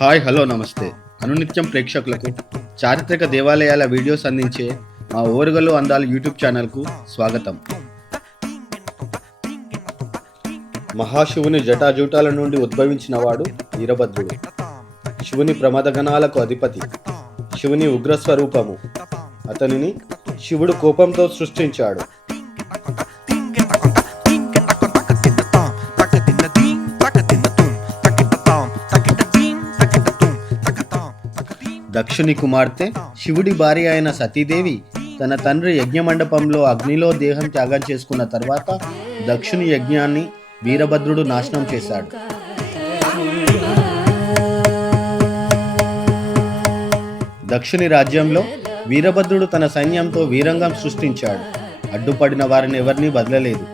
Hi hello నమస్తే. అనునిత్యం ప్రేక్షకులకు చారిత్రక దేవాలయాల వీడియోస్ అందించే మా ఓరుగల్లు అందాలు యూట్యూబ్ ఛానల్కు స్వాగతం. మహాశివుని జటాజూటాల నుండి ఉద్భవించిన వాడు వీరభద్రుడు. శివుని ప్రమదగణాలకు అధిపతి, శివుని ఉగ్రస్వరూపము. అతనిని శివుడు కోపంతో సృష్టించాడు. దక్షుని కుమార్తె శివుడి భార్య అయిన సతీదేవి తన తండ్రి యజ్ఞమండపంలో అగ్నిలో దేహం త్యాగం చేసుకున్న తర్వాత దక్షుని యజ్ఞాన్ని వీరభద్రుడు నాశనం చేశాడు. దక్షుని రాజ్యంలో వీరభద్రుడు తన సైన్యంతో వీరంగం సృష్టించాడు. అడ్డుపడిన వారిని ఎవరినీ వదలలేదు.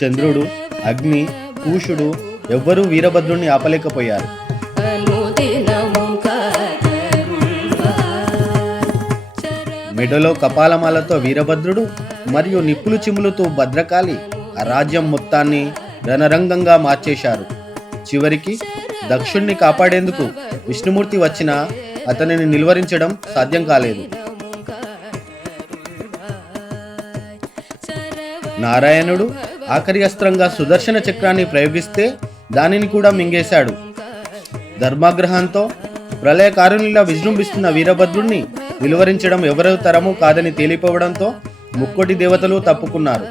చంద్రుడు, అగ్ని, కూషుడు ఎవ్వరూ వీరభద్రుడిని ఆపలేకపోయారు. మెడలో కపాలమాలతో వీరభద్రుడు మరియు నిప్పులు చిములుతూ భద్రకాళి ఆ రాజ్యం మొత్తాన్ని రణరంగంగా మార్చేశారు. చివరికి దక్షుణ్ణి కాపాడేందుకు విష్ణుమూర్తి వచ్చినా అతనిని నిలువరించడం సాధ్యం కాలేదు. నారాయణుడు ఆఖరి అస్త్రంగా సుదర్శన చక్రాన్ని ప్రయోగిస్తే దానిని కూడా మింగేశాడు. ధర్మాగ్రహంతో ప్రళయకారునిలా విజృంభిస్తున్న వీరభద్రుణ్ణి నిలువరించడం ఎవరి తరము కాదని తేలిపోవడంతో ముక్కోటి దేవతలు తప్పుకున్నారు.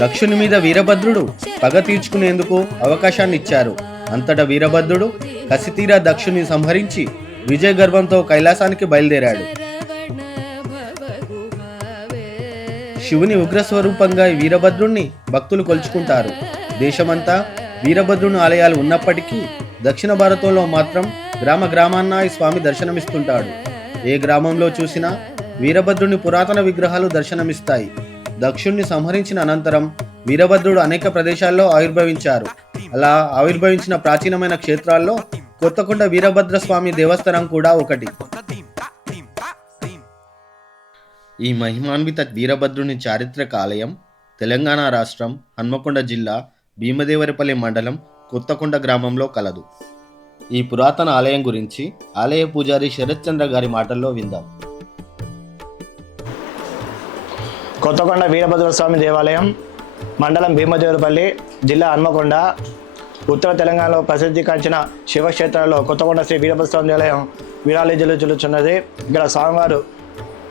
దక్షుని మీద వీరభద్రుడు పగ తీర్చుకునేందుకు అవకాశాన్ని ఇచ్చారు. అంతటా వీరభద్రుడు కసితీరా దక్షుని సంహరించి విజయ గర్వంతో కైలాసానికి బయలుదేరాడు. శివుని ఉగ్రస్వరూపంగా వీరభద్రుణ్ణి భక్తులు కొలుచుకుంటారు. దేశమంతా వీరభద్రుని ఆలయాలు ఉన్నప్పటికీ దక్షిణ భారతంలో మాత్రం గ్రామ గ్రామాన్న ఈ స్వామి దర్శనమిస్తుంటాడు. ఏ గ్రామంలో చూసినా వీరభద్రుని పురాతన విగ్రహాలు దర్శనమిస్తాయి. దక్షుణ్ణి సంహరించిన అనంతరం వీరభద్రుడు అనేక ప్రదేశాల్లో ఆవిర్భవించారు. అలా ఆవిర్భవించిన ప్రాచీనమైన క్షేత్రాల్లో కొత్తకొండ వీరభద్ర స్వామి దేవస్థానం కూడా ఒకటి. ఈ మహిమాన్విత వీరభద్రుని చారిత్రక ఆలయం తెలంగాణ రాష్ట్రం హన్మకొండ జిల్లా భీమదేవరపల్లి మండలం కొత్తకొండ గ్రామంలో కలదు. ఈ పురాతన ఆలయం గురించి ఆలయ పూజారి శరత్ చంద్ర గారి మాటల్లో విందాం. కొత్తకొండ వీరభద్ర స్వామి దేవాలయం మండలం భీమదేవరపల్లి జిల్లా హన్మకొండ ఉత్తర తెలంగాణలో ప్రసిద్ధిగాంచిన శివక్షేత్రాల్లో కొత్తకొండ శ్రీ వీరభద్ర స్వామి దేవాలయం విరాళిల్లుచున్నది. ఇక్కడ స్వామివారు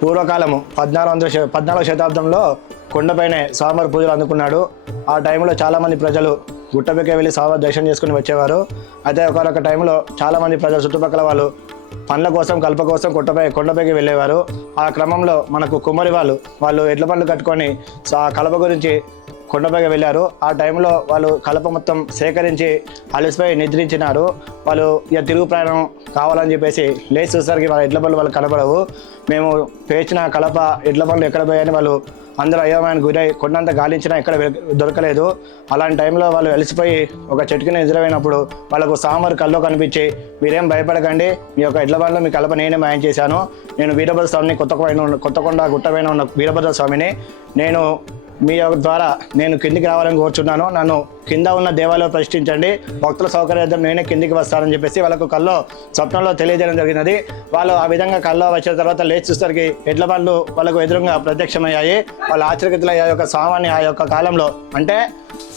పూర్వకాలము 14వ శతాబ్దంలో కొండపైనే స్వామివారి పూజలు అందుకున్నాడు. ఆ టైంలో చాలామంది ప్రజలు గుట్టపైకి వెళ్ళి స్వామివారి దర్శనం చేసుకుని వచ్చేవారు. అయితే ఒకనొక టైంలో చాలామంది ప్రజలు చుట్టుపక్కల వాళ్ళు పండ్ల కోసం కలప కోసం కొండపైకి వెళ్ళేవారు. ఆ క్రమంలో మనకు కుమ్మరి వాళ్ళు ఎడ్ల పండ్లు కట్టుకొని కలప గురించి కొండపైకి వెళ్ళారు. ఆ టైంలో వాళ్ళు కలప మొత్తం సేకరించి అలసిపోయి నిద్రించినారు. వాళ్ళు ఇక తిరుగు ప్రయాణం కావాలని చెప్పేసి లేచి చూసరికి వాళ్ళ ఎడ్ల పళ్ళు వాళ్ళు కనపడవు. మేము పేర్చిన కలప ఎడ్ల పళ్ళు ఎక్కడ పోయాయని వాళ్ళు అందరూ అయోమయానికి గురై కొండంత గాలించినా ఎక్కడ దొరకలేదు. అలాంటి టైంలో వాళ్ళు అలసిపోయి ఒక చెట్టుకుని ఎదురైనప్పుడు వాళ్ళకు స్వామివారి కల్లో కనిపించి, మీరేం భయపడకండి, మీ యొక్క ఎడ్ల బండ్లో మీ కలప నేనే మాయం చేశాను, నేను వీరభద్ర స్వామిని కొత్తకొండ గుట్టపైన ఉన్న వీరభద్ర స్వామిని, నేను మీ ద్వారా నేను కిందికి రావాలని కోరుచున్నాను, నన్ను కింద ఉన్న దేవాలయం ప్రతిష్ఠించండి, భక్తుల సౌకర్యార్థం నేనే కిందికి వస్తానని చెప్పేసి వాళ్ళకు స్వప్నంలో తెలియజేయడం జరిగినది. వాళ్ళు ఆ విధంగా కల్లో వచ్చిన తర్వాత లేచి చూసరికి ఎడ్ల బండ్లు వాళ్ళకు ఎదురుగా ప్రత్యక్షమయ్యాయి. వాళ్ళు ఆశ్చర్యకితులయ్యాయి. యొక్క స్వామిని ఆ యొక్క కాలంలో అంటే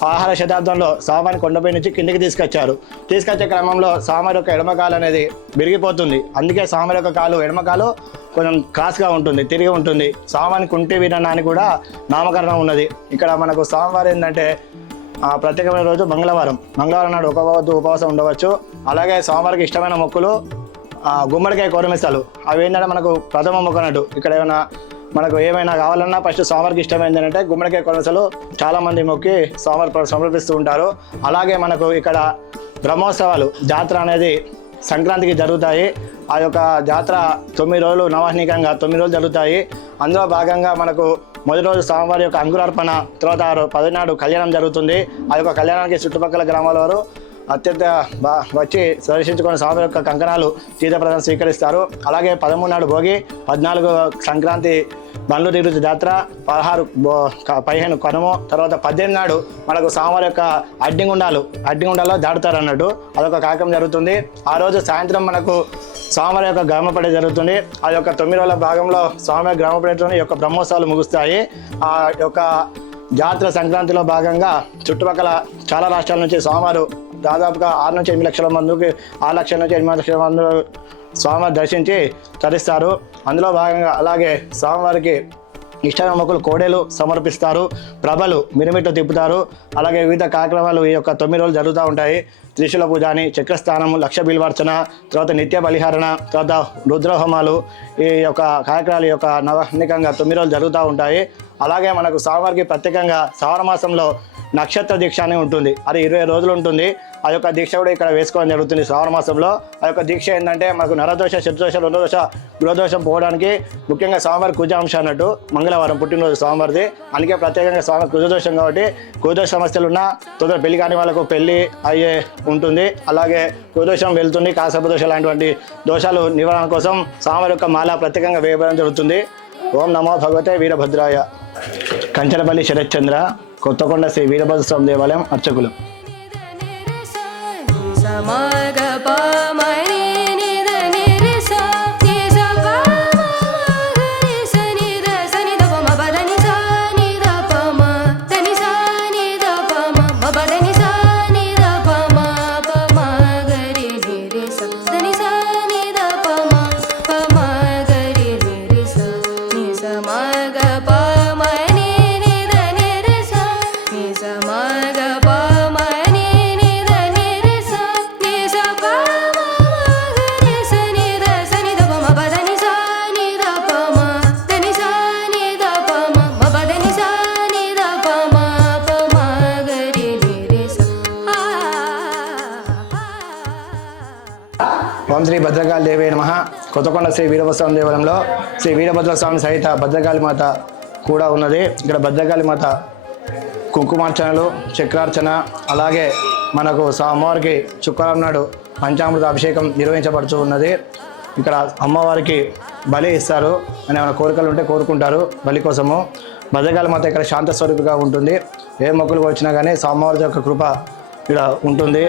16వ శతాబ్దంలో స్వామిని కొండపై నుంచి కిందికి తీసుకొచ్చే క్రమంలో స్వామి యొక్క ఎడమకాలు అనేది విరిగిపోతుంది. అందుకే స్వామి యొక్క ఎడమకాలు కొంచెం క్రాస్గా ఉంటుంది, తిరిగి ఉంటుంది. స్వామిని కుంటి వీరన్న అని కూడా నామకరణం ఉన్నది. ఇక్కడ మనకు స్వామివారు ఏంటంటే ప్రత్యేకమైన రోజు మంగళవారం నాడు ఒక ఉపవాసం ఉండవచ్చు. అలాగే స్వామివారికి ఇష్టమైన మొక్కులు గుమ్మడికాయ కోరమిస్తాలు, అవి ఏంటంటే మనకు ప్రథమ మొక్క అన్నట్టు. ఇక్కడ మనకు ఏమైనా కావాలన్నా ఫస్ట్ స్వామివారికి ఇష్టమైంది అంటే గుమ్మడికాయ కోరమిస్తాలు చాలామంది మొక్కి స్వామివారి సమర్పిస్తూ ఉంటారు. అలాగే మనకు ఇక్కడ బ్రహ్మోత్సవాలు జాతర అనేది సంక్రాంతికి జరుగుతాయి. ఆ యొక్క జాతర 9 రోజులు నవహ్నికంగా 9 రోజులు జరుగుతాయి. అందులో భాగంగా మనకు మొదటి రోజు స్వామివారి యొక్క అంకురార్పణ, తర్వాత 10 నాడు కళ్యాణం జరుగుతుంది. ఆ యొక్క కళ్యాణానికి చుట్టుపక్కల గ్రామాల వారు అత్యంత వచ్చి దర్శించుకున్న స్వామి యొక్క కంకణాలు తీర్థప్రదానం స్వీకరిస్తారు. అలాగే 13 నాడు భోగి, 14 సంక్రాంతి బండ్లు తిరుగుతు జాతర, 15 కనుము, తర్వాత 18 నాడు మనకు స్వామివారి యొక్క అడ్డిగుండాల్లో దాడుతారు అన్నట్టు. అదొక కార్యక్రమం జరుగుతుంది. ఆ రోజు సాయంత్రం మనకు స్వామివారి యొక్క గ్రామపడే జరుగుతుంది. ఆ యొక్క 9 రోజుల భాగంలో స్వామివారి గ్రామపడేతో ఈ యొక్క బ్రహ్మోత్సవాలు ముగుస్తాయి. ఆ యొక్క జాతర సంక్రాంతిలో భాగంగా చుట్టుపక్కల చాలా రాష్ట్రాల నుంచి స్వామివారు దాదాపుగా 6 నుంచి 8 లక్షల మందికి 6 లక్షల నుంచి 8 లక్షల మంది స్వామివారి దర్శించి తరిస్తారు. అందులో భాగంగా అలాగే స్వామివారికి ఇష్టమైన మొక్కులు కోడేలు సమర్పిస్తారు, ప్రభలు మిరిమిట్టు తిప్పుతారు. అలాగే వివిధ కార్యక్రమాలు ఈ యొక్క 9 రోజులు జరుగుతూ ఉంటాయి. త్రిశూల పూజ అని, చక్రస్థానము, లక్ష బిల్వార్చన, తర్వాత నిత్య బలిహరణ, తర్వాత రుద్రహోమాలు, ఈ యొక్క కార్యక్రమాలు ఈ యొక్క నవనికంగా 9 రోజులు జరుగుతూ ఉంటాయి. అలాగే మనకు స్వామివారికి ప్రత్యేకంగా శ్రావణ మాసంలో నక్షత్ర దీక్ష అని ఉంటుంది. అది 20 రోజులు ఉంటుంది. ఆ యొక్క దీక్ష కూడా ఇక్కడ వేసుకోవడం జరుగుతుంది శ్రావణ మాసంలో. ఆ యొక్క దీక్ష ఏంటంటే మనకు నరదోష, శత్రుదోష, రుణదోష, గృహదోషం పోవడానికి ముఖ్యంగా స్వామివారి కుజాంశ అన్నట్టు. మంగళవారం పుట్టినరోజు స్వామివారిది, అందుకే ప్రత్యేకంగా స్వామివారి కుజదోషం కాబట్టి కుజదోష సమస్యలు ఉన్నా తొందర పెళ్లి కాని వాళ్ళకు పెళ్లి అయ్యే ఉంటుంది. అలాగే కుజదోషం వెళ్తుంది, కాసపదోషం లాంటి దోషాలు నివారణ కోసం స్వామివారి యొక్క మాల ప్రత్యేకంగా వేయడం జరుగుతుంది. ఓం నమో భగవతే వీరభద్రాయ. కంచరపల్లి శరత్చంద్ర, కొత్తకొండ శ్రీ వీరభద్ర స్వామి దేవాలయం అర్చకులు. ఓం శ్రీ భద్రకాళి దేవే నమః. కొత్తకొండ శ్రీ వీరభద్రస్వామి దేవాలయంలో శ్రీ వీరభద్రస్వామి సహిత భద్రకాళి మాత కూడా ఉన్నది. ఇక్కడ భద్రకాళి మాత కుంకుమార్చనలు, చక్రార్చన, అలాగే మనకు అమ్మవారికి శుక్రవారం నాడు పంచామృత అభిషేకం నిర్వహించబడుతూ ఉన్నది. ఇక్కడ అమ్మవారికి బలి ఇస్తారు అని ఏమైనా కోరికలు ఉంటే కోరుకుంటారు బలి కోసము. భద్రకాళి మాత ఇక్కడ శాంత స్వరూపిగా ఉంటుంది. ఏ మొక్కులు వచ్చినా కానీ అమ్మవారి యొక్క కృప ఇక్కడ ఉంటుంది.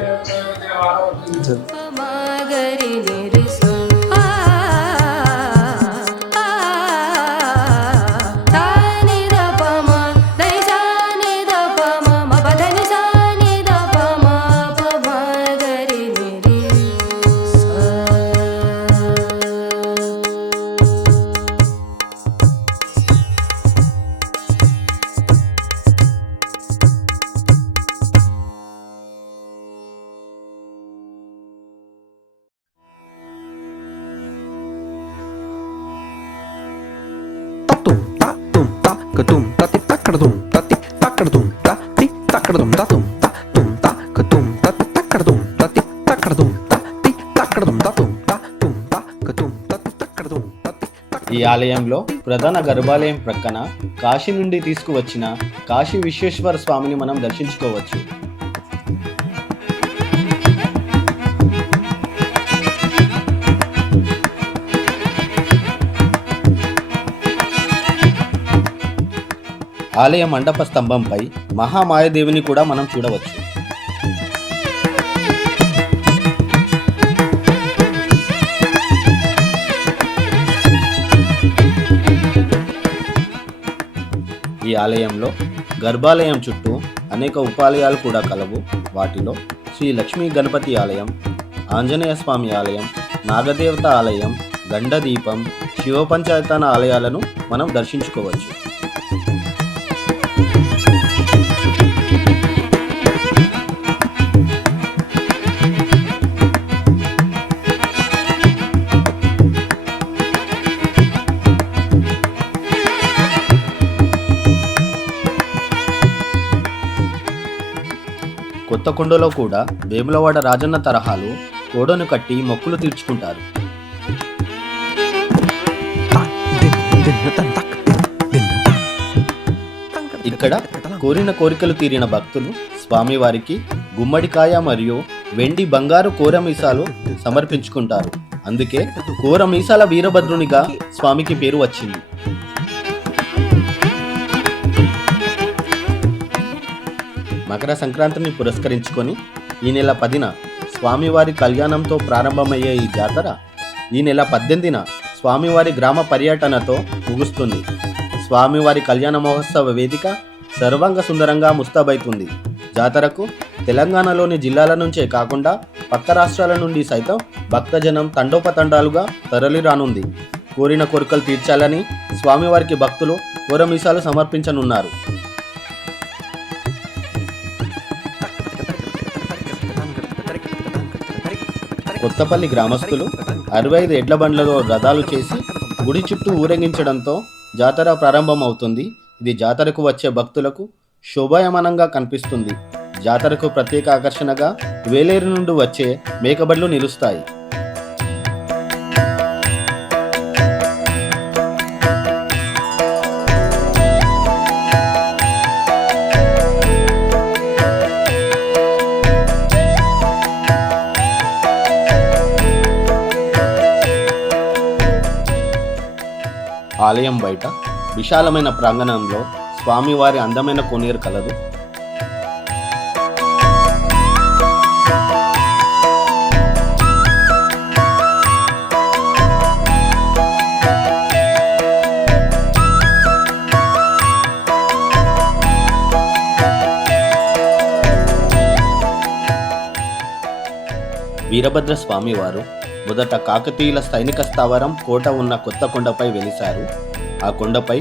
ఈ ఆలయంలో ప్రధాన గర్భాలయం ప్రక్కన కాశీ నుండి తీసుకువచ్చిన కాశీ విశ్వేశ్వర స్వామిని మనం దర్శించుకోవచ్చు. ఆలయ మండప స్తంభంపై మహామాయాదేవిని కూడా మనం చూడవచ్చు. ఈ ఆలయంలో గర్భాలయం చుట్టూ అనేక ఉపాలయాలు కూడా కలవు. వాటిలో శ్రీ లక్ష్మీ గణపతి ఆలయం, ఆంజనేయ స్వామి ఆలయం, నాగదేవత ఆలయం, గండదీపం, శివపంచాయతన ఆలయాలను మనం దర్శించుకోవచ్చు. కొత్తకొండలో కూడా వేములవాడ రాజన్న తరహాలో కోడను కట్టి మొక్కులు తీర్చుకుంటారు. ఇక్కడ కోరిన కోరికలు తీరిన భక్తులు స్వామివారికి గుమ్మడికాయ మరియు వెండి బంగారు కోరమీసాలు సమర్పించుకుంటారు. అందుకే కోరమీసాల వీరభద్రునిగా స్వామికి పేరు వచ్చింది. మకర సంక్రాంతిని పురస్కరించుకొని ఈ నెల 10న స్వామివారి కళ్యాణంతో ప్రారంభమయ్యే ఈ జాతర ఈ నెల 18న స్వామివారి గ్రామ పర్యటనతో ముగుస్తుంది. స్వామివారి కళ్యాణ మహోత్సవ వేదిక సర్వాంగ సుందరంగా ముస్తాబైతుంది. జాతరకు తెలంగాణలోని జిల్లాల నుంచే కాకుండా పక్క రాష్ట్రాల నుండి సైతం భక్తజనం తండోపతండాలుగా తరలి రానుంది. కోరిన కోరికలు తీర్చాలని స్వామివారికి భక్తులు కోరమీసాలు సమర్పించనున్నారు. కొత్తపల్లి గ్రామస్తులు 65 ఎడ్ల బండ్లలో రథాలు చేసి గుడి చుట్టూ ఊరేగించడంతో జాతర ప్రారంభమవుతుంది. ఇది జాతరకు వచ్చే భక్తులకు శోభాయమానంగా కనిపిస్తుంది. జాతరకు ప్రత్యేక ఆకర్షణగా వేలేరు నుండి వచ్చే మేకబడ్లు నిలుస్తాయి. ఆలయం బయట విశాలమైన ప్రాంగణంలో స్వామివారి అందమైన కోనేరు కలదు. వీరభద్ర స్వామివారు మొదట కాకతీయుల సైనిక స్థావరం కోట ఉన్న కొత్త కొండపై వెలిశారు. ఆ కొండపై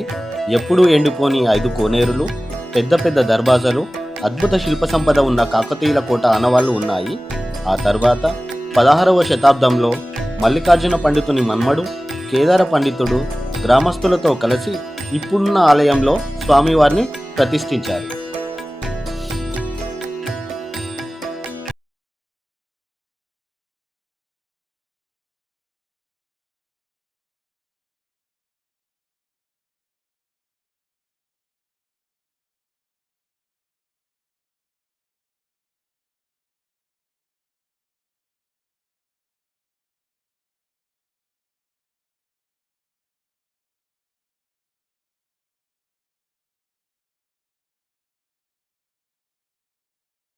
ఎప్పుడూ ఎండిపోని 5 కోనేరులు, పెద్ద పెద్ద దర్వాజాలు, అద్భుత శిల్ప సంపద ఉన్న కాకతీయుల కోట ఆనవాళ్లు ఉన్నాయి. ఆ తర్వాత 16వ శతాబ్దంలో మల్లికార్జున పండితుని మన్మడు కేదార పండితుడు గ్రామస్తులతో కలిసి ఇప్పుడున్న ఆలయంలో స్వామివారిని ప్రతిష్ఠించారు.